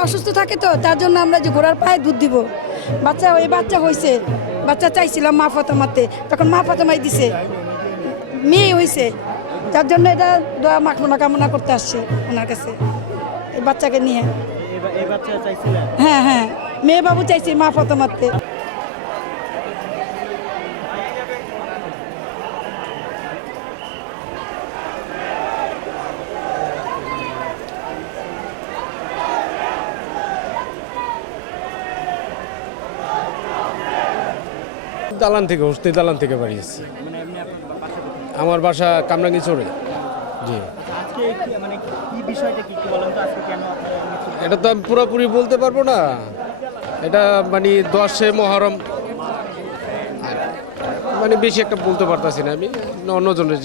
ঘোড়া অসুস্থ থাকে তো তার জন্য আমরা যে ঘোড়ার পায়ে দুধ দিব। বাচ্চা হয়েছে, বাচ্চা চাইছিলাম মা ফাতেমাতে, তখন মা ফাতেমাই দিছে, মেয়ে হয়েছে, যার জন্য এটা দোয়া মাখনা কামনা করতে আসছে ওনার কাছে এই বাচ্চাকে নিয়ে। হ্যাঁ হ্যাঁ, মেয়ে বাবু চাইছি মা ফাতেমাতে। দালান থেকে হস্তি দালান থেকে বাড়িয়েছি। আমার বাসা কামরাঙ্গি চড়ে। জি, এটা তো আমি পুরোপুরি বলতে পারবো না। এটা মানে 10-এ মহরম, মানে বেশি একটা বলতে পারতাছি না আমি, অন্যজনের